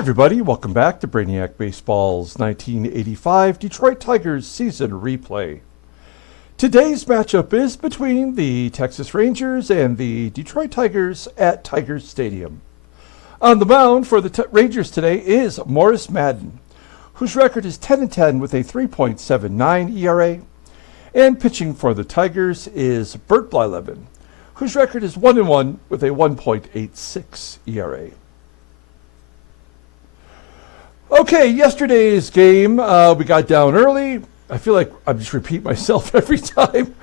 everybody, welcome back to Brainiac Baseball's 1985 Detroit Tigers season replay. Today's matchup is between the Texas Rangers and the Detroit Tigers at Tigers Stadium. On the mound for the Rangers today is Morris Madden, whose record is 10-10 with a 3.79 ERA. And pitching for the Tigers is Bert Blyleven, whose record is 1-1 with a 1.86 ERA. Okay, yesterday's game, we got down early. I feel like I just repeat myself every time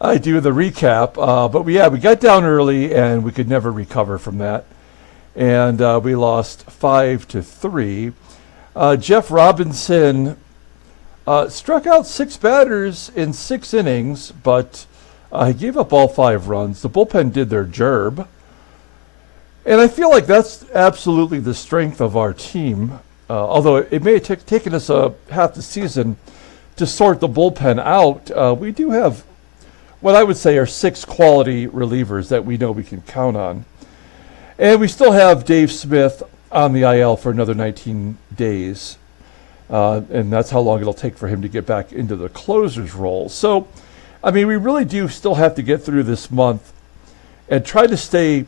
I do the recap. But we got down early and we could never recover from that. And we lost 5-3. Jeff Robinson struck out 6 batters in 6 innings, but he gave up all 5 runs. The bullpen did their job. And I feel like that's absolutely the strength of our team. Although it may have taken us half the season to sort the bullpen out, we do have what I would say are 6 quality relievers that we know we can count on. And we still have Dave Smith on the IL for another 19 days. And that's how long it'll take for him to get back into the closer's role. So, I mean, we really do still have to get through this month and try to stay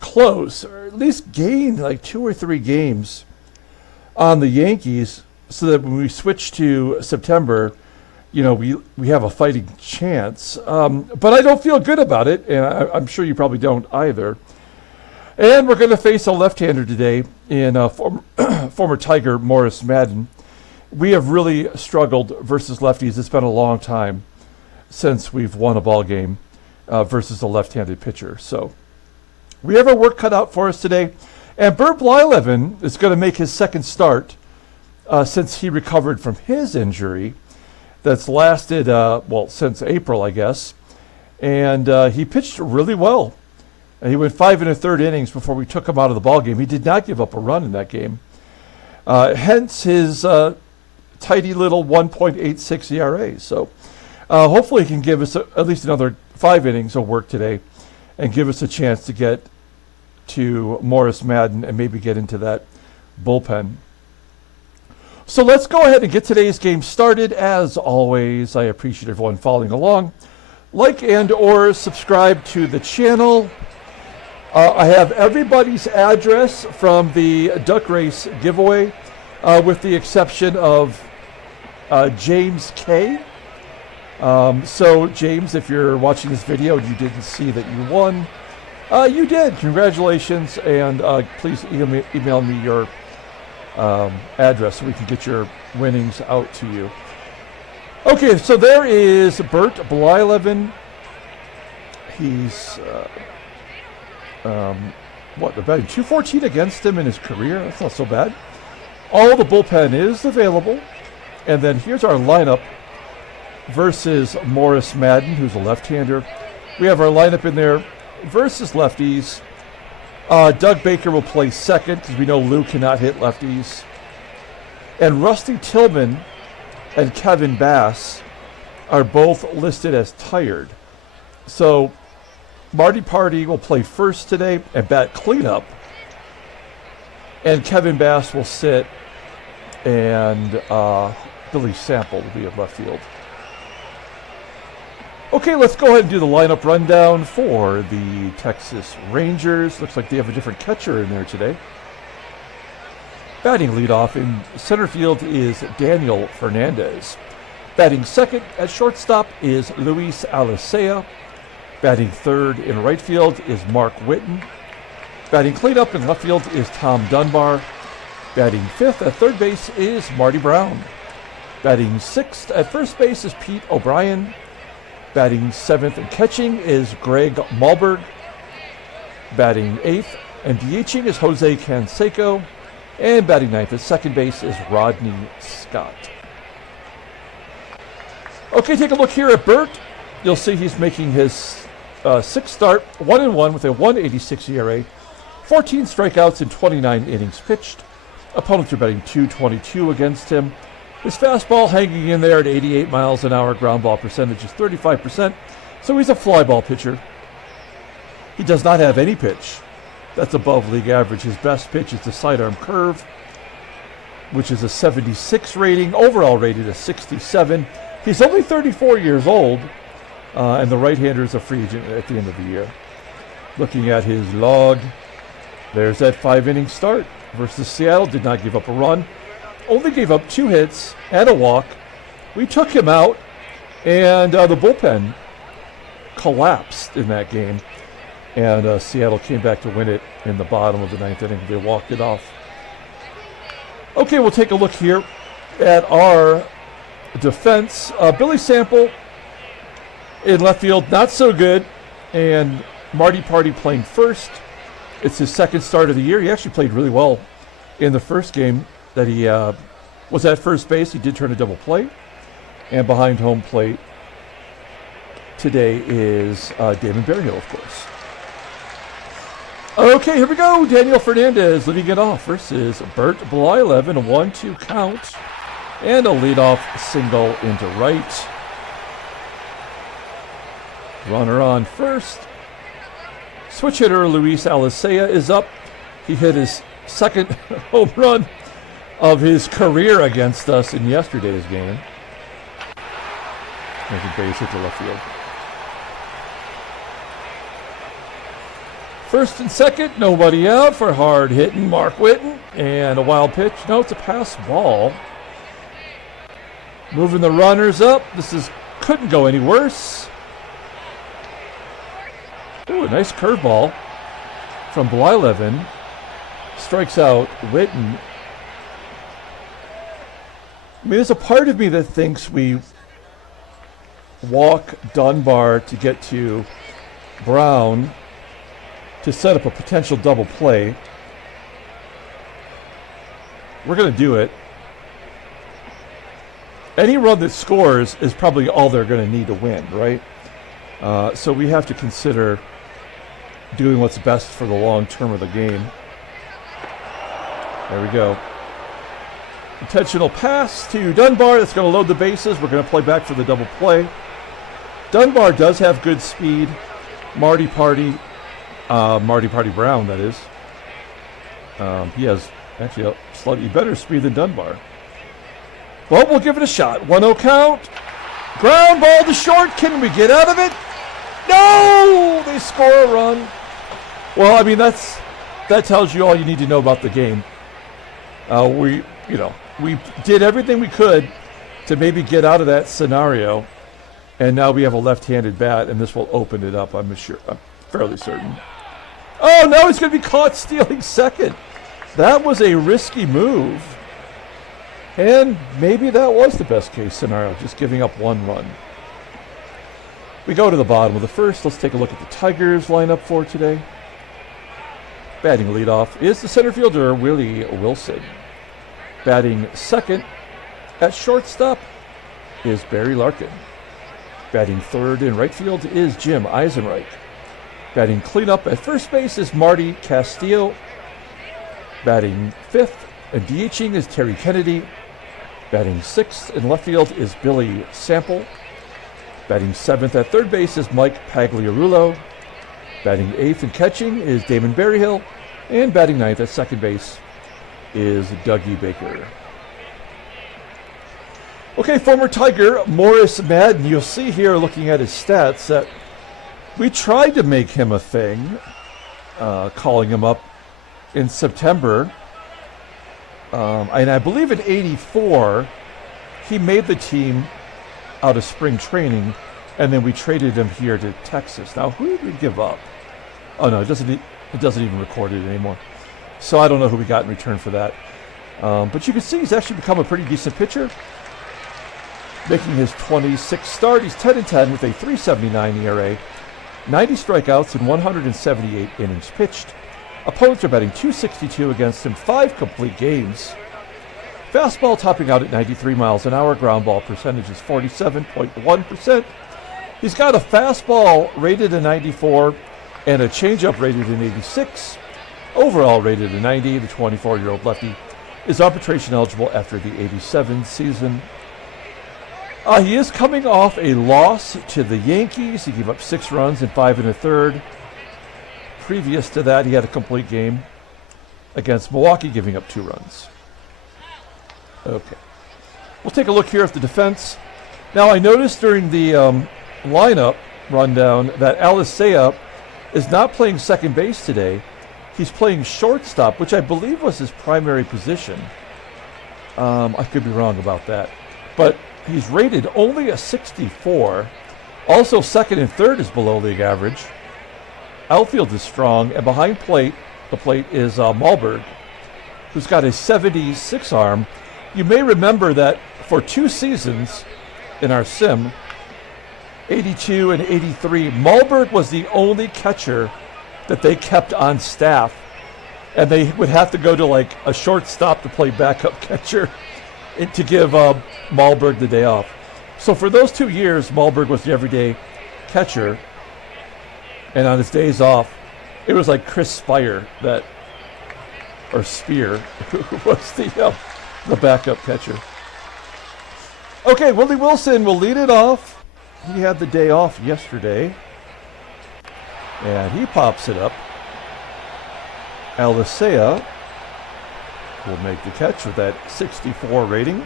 close, or at least gain like 2 or 3 games on the Yankees, so that when we switch to September, you know, we have a fighting chance. But I don't feel good about it, and I'm sure you probably don't either. And we're going to face a left-hander today in former Tiger Morris Madden. We have really struggled versus lefties. It's been a long time since we've won a ball game versus a left-handed pitcher. So we have our work cut out for us today. And Bert Blyleven is going to make his second start since he recovered from his injury that's lasted, since April, I guess. And he pitched really well. And he went 5 1/3 innings before we took him out of the ballgame. He did not give up a run in that game. Hence his tidy little 1.86 ERA. So hopefully he can give us at least another 5 innings of work today and give us a chance to get to Morris Madden and maybe get into that bullpen. So let's go ahead and get today's game started. As always, I appreciate everyone following along. Like and or subscribe to the channel. I have everybody's address from the duck race giveaway, with the exception of James K. So James, if you're watching this video and you didn't see that you won, you did. Congratulations, and please email me your address so we can get your winnings out to you. Okay, so there is Bert Blyleven. He's about 214 against him in his career. That's not so bad. All the bullpen is available, and then here's our lineup versus Morris Madden, who's a left-hander. We have our lineup in there versus lefties. Doug Baker will play second because we know Lou cannot hit lefties. And Rusty Tillman and Kevin Bass are both listed as tired. So Marty Party will play first today and bat cleanup. And Kevin Bass will sit, and Billy Sample will be at left field. Okay, let's go ahead and do the lineup rundown for the Texas Rangers. Looks like they have a different catcher in there today. Batting leadoff in center field is Daniel Fernandez. Batting second at shortstop is Luis Alicea. Batting third in right field is Mark Whitten. Batting cleanup in left field is Tom Dunbar. Batting fifth at third base is Marty Brown. Batting sixth at first base is Pete O'Brien. Batting seventh and catching is Greg MAHLBERG. Batting eighth and DHing is Jose Canseco. And batting ninth at second base is Rodney Scott. Okay, take a look here at Bert. You'll see he's making his sixth start, 1-1 with a 1.86 ERA, 14 strikeouts in 29 innings pitched. Opponents are batting .222 against him. His fastball hanging in there at 88 miles an hour. Ground ball percentage is 35%, so he's a fly ball pitcher. He does not have any pitch That's above league average. His best pitch is the sidearm curve, which is a 76 rating. Overall rated a 67. He's only 34 years old, and the right-hander is a free agent at the end of the year. Looking at his log, there's that 5-inning start versus Seattle. Did not give up a run. Only gave up 2 hits and a walk. We took him out, and the bullpen collapsed in that game. And Seattle came back to win it in the bottom of the 9th inning. They walked it off. Okay, we'll take a look here at our defense. Billy Sample in left field, not so good. And Marty playing first. It's his second start of the year. He actually played really well in the first game that he was at first base. He did turn a double play. And behind home plate today is Damon Berryhill, of course. Okay, here we go. Daniel Fernandez leading it off versus Bert Blyleven. A 1-2 count and a leadoff single into right. Runner on first. Switch hitter Luis Alicea is up. He hit his second home run of his career against us in yesterday's game. Making base hit to left field. First and second, nobody out for hard hitting Mark Whitten. And a wild pitch. No, it's a pass ball. Moving the runners up. Couldn't go any worse. Ooh, a nice curveball from Blyleven. Strikes out Whitten. I mean, there's a part of me that thinks we walk Dunbar to get to Brown to set up a potential double play. We're going to do it. Any run that scores is probably all they're going to need to win, right? So we have to consider doing what's best for the long term of the game. There we go. Intentional pass to Dunbar. That's going to load the bases. We're going to play back for the double play. Dunbar does have good speed. Marty Brown, that is. He has actually a slightly better speed than Dunbar. Well, we'll give it a shot. 1-0 count. Ground ball to short. Can we get out of it? No! They score a run. Well, I mean, that tells you all you need to know about the game. We did everything we could to maybe get out of that scenario, and now we have a left-handed bat, and this will open it up. I'm fairly certain. Oh no, he's going to be caught stealing second. That was a risky move, and maybe that was the best case scenario, just giving up one run. We go to the bottom of the first. Let's take a look at the Tigers lineup for today. Batting leadoff is the center fielder, Willie Wilson. Batting second at shortstop is Barry Larkin. Batting third in right field is Jim EISENREICH. Batting cleanup at first base is Marty Castillo. Batting fifth and DHing is Terry Kennedy. Batting sixth in left field is Billy Sample. Batting seventh at third base is Mike Pagliarulo. Batting eighth and catching is Damon Berryhill. And batting ninth at second base is Dougie Baker. Okay, former Tiger Morris Madden. You'll see here, looking at his stats, that we tried to make him a thing, calling him up in September. And I believe in '84, he made the team out of spring training, and then we traded him here to Texas. Now, who did we give up? Oh no, it doesn't even record it anymore. So I don't know who we got in return for that. But you can see he's actually become a pretty decent pitcher. Making his 26th start, he's 10-10 with a 3.79 ERA, 90 strikeouts and 178 innings pitched. Opponents are batting .262 against him, 5 complete games. Fastball topping out at 93 miles an hour. Ground ball percentage is 47.1%. He's got a fastball rated a 94 and a changeup rated an 86. Overall rated a 90. The 24-year-old lefty is arbitration eligible after the '87 season. He is coming off a loss to the Yankees. He gave up 6 runs in 5 1/3. previous to that, he had a complete game against Milwaukee, giving up 2 runs. Okay. We'll take a look here at the defense. Now, I noticed during the lineup rundown that ALICEA is not playing second base today. He's playing shortstop, which I believe was his primary position. I could be wrong about that. But he's rated only a 64. Also, second and third is below league average. Outfield is strong, and behind the plate is MAHLBERG, who's got a 76 arm. You may remember that for 2 seasons in our sim, 82 and 83, MAHLBERG was the only catcher that they kept on staff, and they would have to go to like a shortstop to play backup catcher and to give MAHLBERG the day off. So for those 2 years, MAHLBERG was the everyday catcher, and on his days off, it was like Chris Spear or Spear, who was the backup catcher. Okay, Willie Wilson will lead it off. He had the day off yesterday, and he pops it up. ALICEA will make the catch with that 64 rating.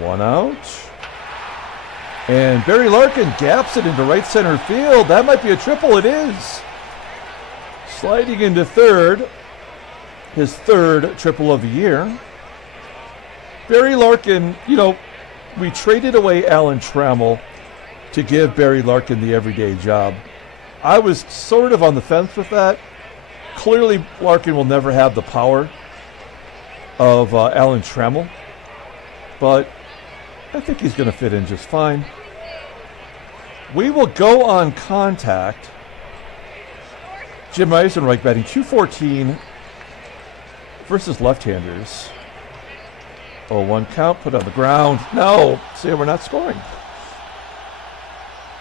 1 out. And Barry Larkin gaps it into right center field. That might be a triple. It is. Sliding into third. His 3rd triple of the year. Barry Larkin, we traded away Alan Trammell to give Barry Larkin the everyday job. I was sort of on the fence with that. Clearly, Larkin will never have the power of Alan Trammell, but I think he's going to fit in just fine. We will go on contact. Jim EISENREICH batting .214 versus left-handers. 0-1 count, put on the ground. No, see, we're not scoring.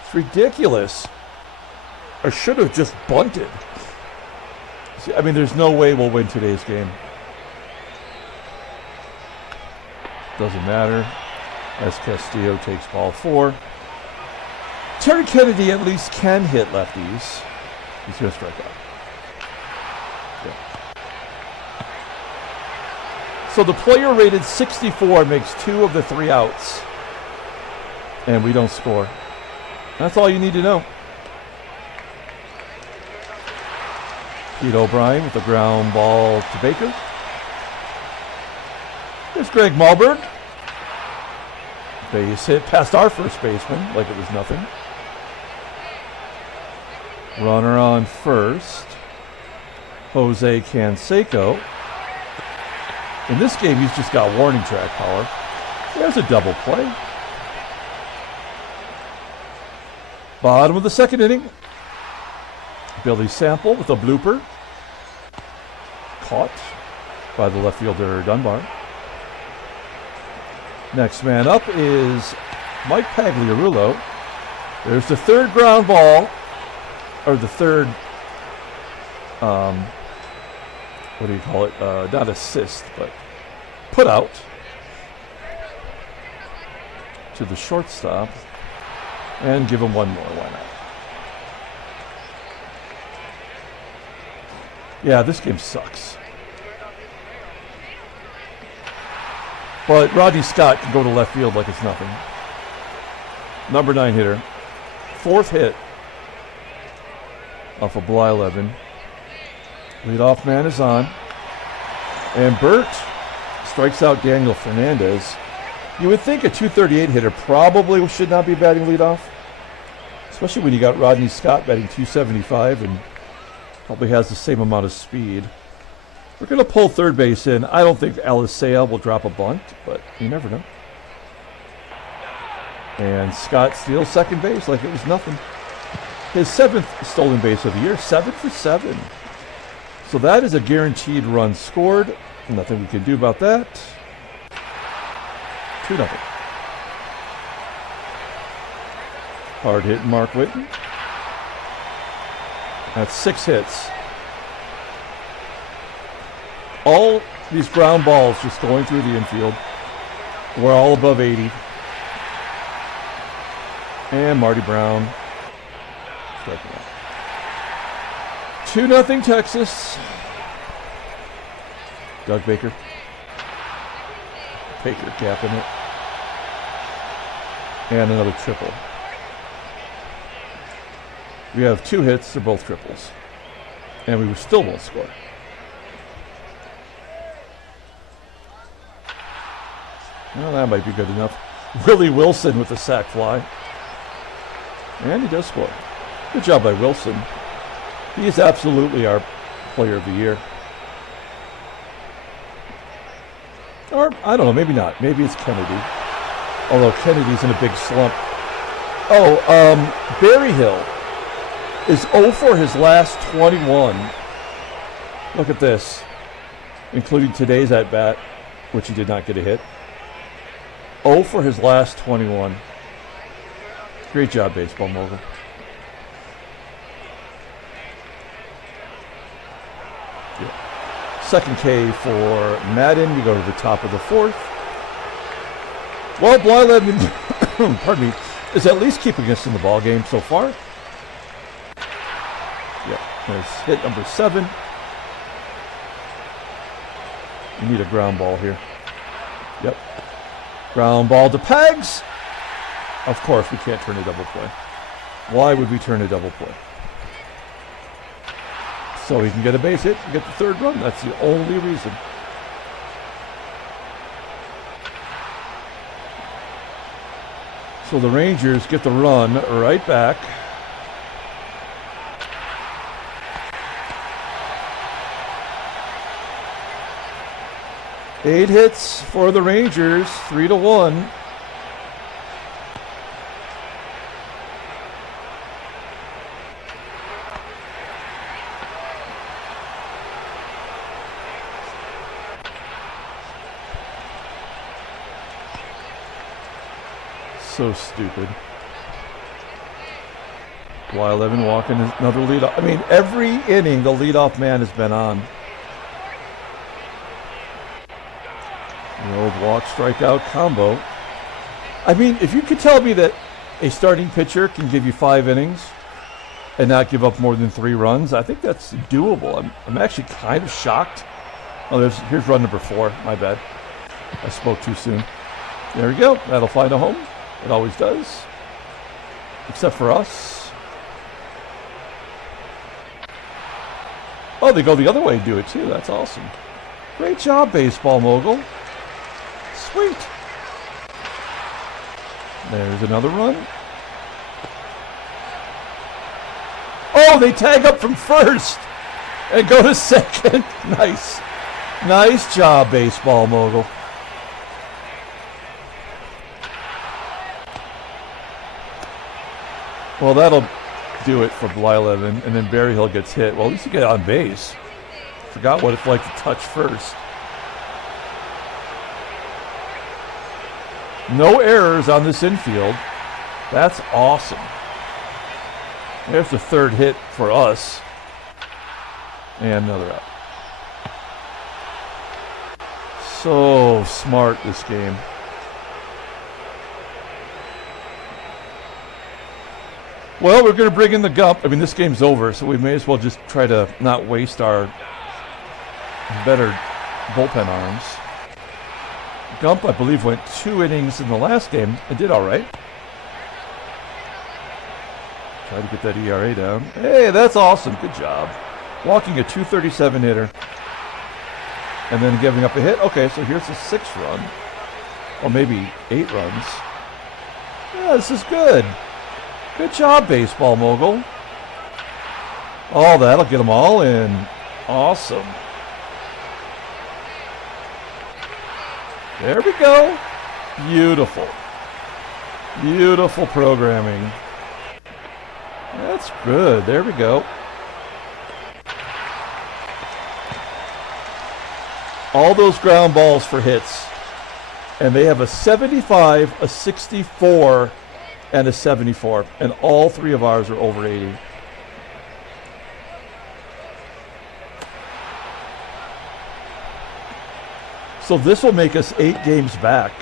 It's ridiculous. I should have just bunted. See, I mean, there's no way we'll win today's game. Doesn't matter, as Castillo takes ball 4. Terry Kennedy at least can hit lefties. He's going to strike out. Yeah. So the player rated 64 makes 2 of the 3 outs. And we don't score. That's all you need to know. Pete O'Brien with a ground ball to Baker. There's Greg MAHLBERG. Base hit past our first baseman like it was nothing. Runner on first. Jose Canseco. In this game, he's just got warning track power. There's a double play. Bottom of the 2nd inning. Billy Sample with a blooper. Caught by the left fielder Dunbar. Next man up is Mike Pagliarulo. There's the 3rd ground ball, or the 3rd, what do you call it? Not assist, but put out to the shortstop, and give him one more. Why not? Yeah, this game sucks. But Rodney Scott can go to left field like it's nothing. Number 9 hitter. 4th hit off of Blyleven. Leadoff man is on. And Bert strikes out Daniel Fernandez. You would think a .238 hitter probably should not be batting leadoff, especially when you got Rodney Scott batting .275 and probably has the same amount of speed. We're going to pull third base in. I don't think ALICEA will drop a bunt, but you never know. And Scott steals second base like it was nothing. His 7th stolen base of the year, 7 for 7. So that is a guaranteed run scored. Nothing we can do about that. 2-0. Hard hit Mark Whitten. That's 6 hits. All these ground balls just going through the infield. We're all above 80. And Marty Brown striking out. 2-0 Texas. Doug Baker. Baker capping it. And another triple. We have 2 hits, they're both triples. And we still won't score. Well, that might be good enough. Willie Wilson with the sac fly. And he does score. Good job by Wilson. He is absolutely our player of the year. Or, I don't know, maybe not. Maybe it's Kennedy. Although Kennedy's in a big slump. Oh, Berryhill is 0 for his last 21. Look at this. Including today's at-bat, which he did not get a hit. 0 for his last 21. Great job, baseball mogul. Yeah. Second K for Madden. We go to the top of the 4th. Well, Blyleven, pardon me, is at least keeping us in the ball game so far. Yeah, there's hit number 7. You need a ground ball here. Yep. Ground ball to Pags. Of course, we can't turn a double play. Why would we turn a double play? So he can get a base hit and get the 3rd run. That's the only reason. So the Rangers get the run right back. Eight hits for the Rangers, 3-1. So stupid. Blyleven walking another leadoff. I mean, every inning the leadoff man has been on. The old walk strikeout combo. I mean, if you could tell me that a starting pitcher can give you 5 innings and not give up more than 3 runs, I think that's doable. I'm actually kind of shocked. Oh, here's run number 4. My bad. I spoke too soon. There we go. That'll find a home. It always does. Except for us. Oh, they go the other way and do it too. That's awesome. Great job, baseball mogul. Sweet. There's another run. Oh, they tag up from first and go to second. Nice. Nice job, baseball mogul. Well, that'll do it for Blyleven, and then Berryhill gets hit. Well, at least you get on base. Forgot what it's like to touch first. No errors on this infield. That's awesome. There's the 3rd hit for us. And another out. So smart, this game. Well, we're going to bring in the Gump. I mean, this game's over, so we may as well just try to not waste our better bullpen arms. Gump, I believe, went 2 innings in the last game and did all right. Try to get that ERA down. Hey, that's awesome. Good job. Walking a 237 hitter. And then giving up a hit. Okay, so here's a 6th run. Or maybe 8 runs. Yeah, this is good. Good job, baseball mogul. Oh, that'll get them all in. Awesome. There we go. Beautiful. Beautiful programming. That's good. There we go. All those ground balls for hits. And they have a 75, a 64, and a 74. And all 3 of ours are over 80. So this will make us 8 games back.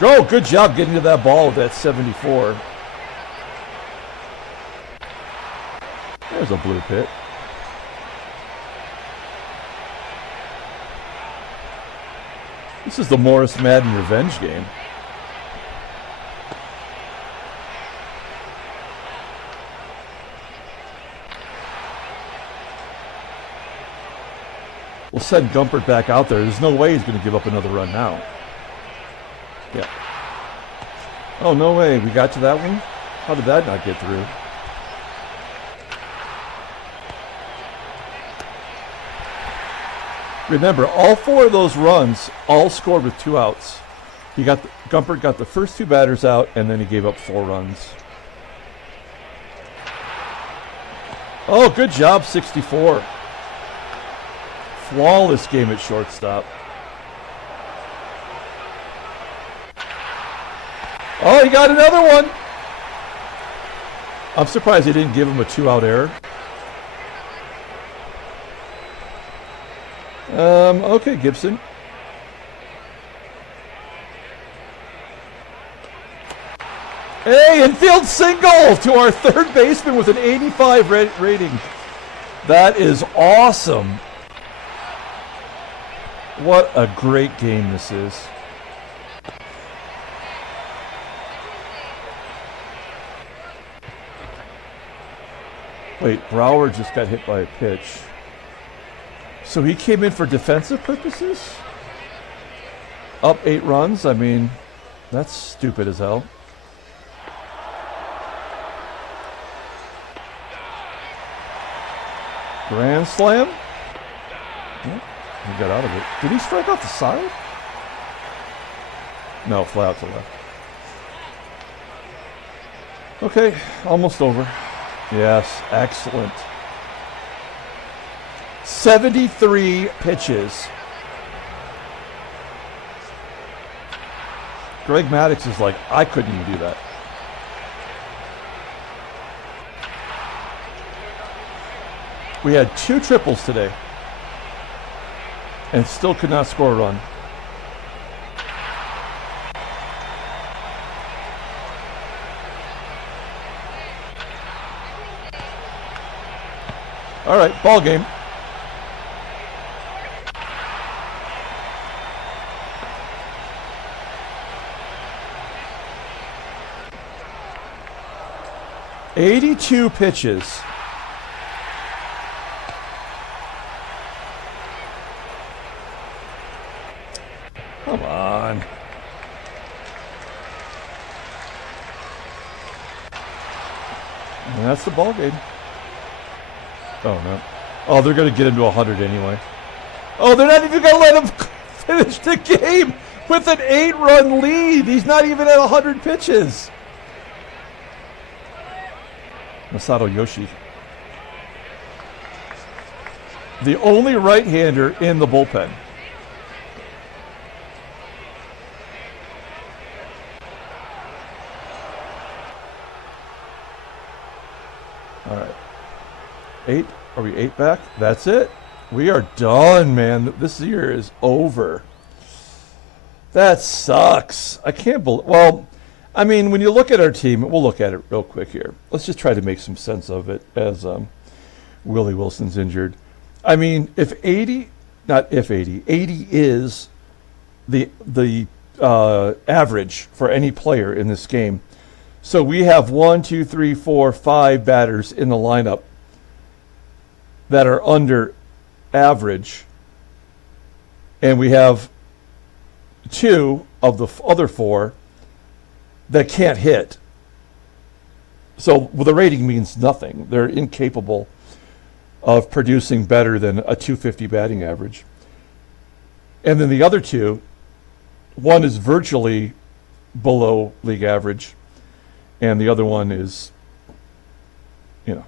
Go, good job getting to that ball with that 74. a blue pit. This is the Morris Madden revenge game. We'll send Gumpert back out there. There's no way he's going to give up another run now. Yeah. Oh, no way. We got to that one? How did that not get through? Remember, all 4 of those runs all scored with 2 outs. Gumpert got the first 2 batters out, and then he gave up 4 runs. Oh, good job, 64. Flawless game at shortstop. Oh, he got another one. I'm surprised he didn't give him a 2-out error. Okay, Gibson. Hey, infield single to our third baseman with an 85 rating. That is awesome. What a great game this is. Wait, Brower just got hit by a pitch. So he came in for defensive purposes? Up 8 runs? I mean, that's stupid as hell. Grand slam? Yeah, he got out of it. Did he strike off the side? No, fly out to left. Okay, almost over. Yes, excellent. 73 pitches. Greg Maddux is like, I couldn't even do that. We had 2 triples today and still could not score a run. All right, ball game. "82 pitches. Come on. And that's the ball game. Oh, no. Oh, they're going to get him to 100 anyway. Oh, they're not even going to let him finish the game with an 8-run lead. He's not even at 100 pitches. Masato Yoshi. The only right-hander in the bullpen. All right. 8? Are we 8 back? That's it. We are done, man. This year is over. That sucks. I can't believe... Well, I mean, when you look at our team, we'll look at it real quick here. Let's just try to make some sense of it as Willie Wilson's injured. I mean, if 80... Not if 80. 80 is the average for any player in this game. So we have 1, 2, 3, 4, 5 batters in the lineup that are under average, and we have 2 of the other 4 that can't hit. So well, the rating means nothing. They're incapable of producing better than a 250 batting average. And then the other 2, one is virtually below league average, and the other one is, you know,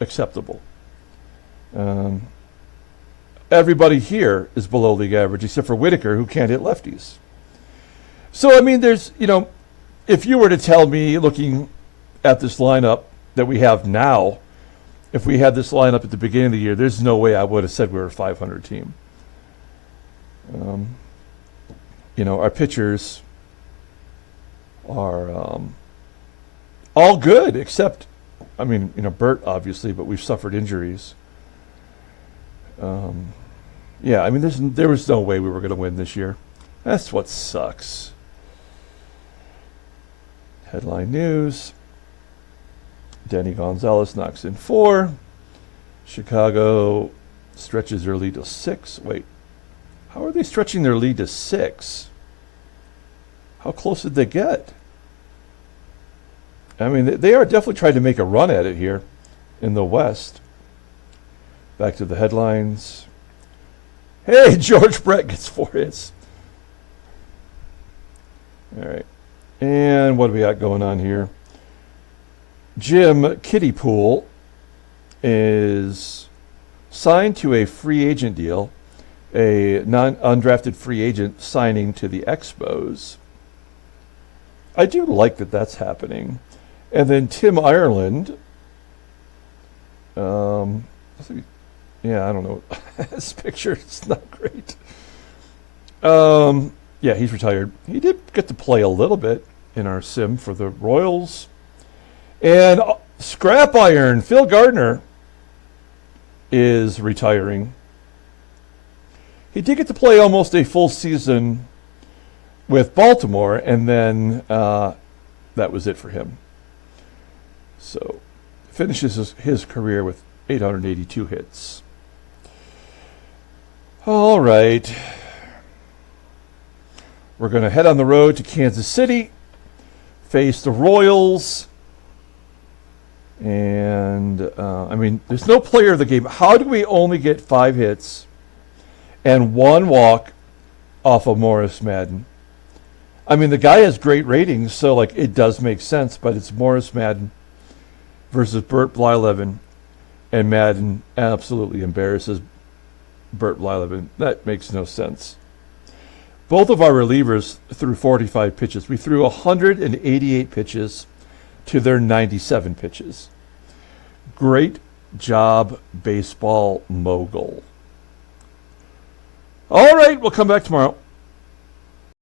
acceptable. Everybody here is below league average except for Whitaker, who can't hit lefties. So, I mean, there's, you know, if you were to tell me, looking at this lineup that we have now, if we had this lineup at the beginning of the year, there's no way I would have said we were a 500 team. You know, our pitchers are all good except I mean, Bert obviously, but we've suffered injuries. Yeah, I mean, there was no way we were going to win this year. That's what sucks. Headline news. Danny Gonzalez knocks in 4. Chicago stretches their lead to 6. Wait, how are they stretching their lead to 6? How close did they get? I mean, they are definitely trying to make a run at it here in the West. Back to the headlines. Hey, George Brett gets 4 hits. All right. And what do we got going on here? Jim Kittypool is signed to a free agent deal, a undrafted free agent signing to the Expos. I do like that that's happening. And then Tim Ireland, yeah, I don't know. This picture is not great. Yeah, he's retired. He did get to play a little bit in our sim for the Royals. And Scrap Iron, Phil Gardner, is retiring. He did get to play almost a full season with Baltimore, and then that was it for him. So, finishes his career with 882 hits. All right. We're going to head on the road to Kansas City, face the Royals. And, I mean, there's no player of the game. How do we only get 5 hits and 1 walk off of Morris Madden? I mean, the guy has great ratings, so, like, it does make sense, but it's Morris Madden versus Bert Blyleven, and Madden absolutely embarrasses Bert Blyleven. That makes no sense. Both of our relievers threw 45 pitches. We threw 188 pitches to their 97 pitches. Great job, baseball mogul. All right, we'll come back tomorrow.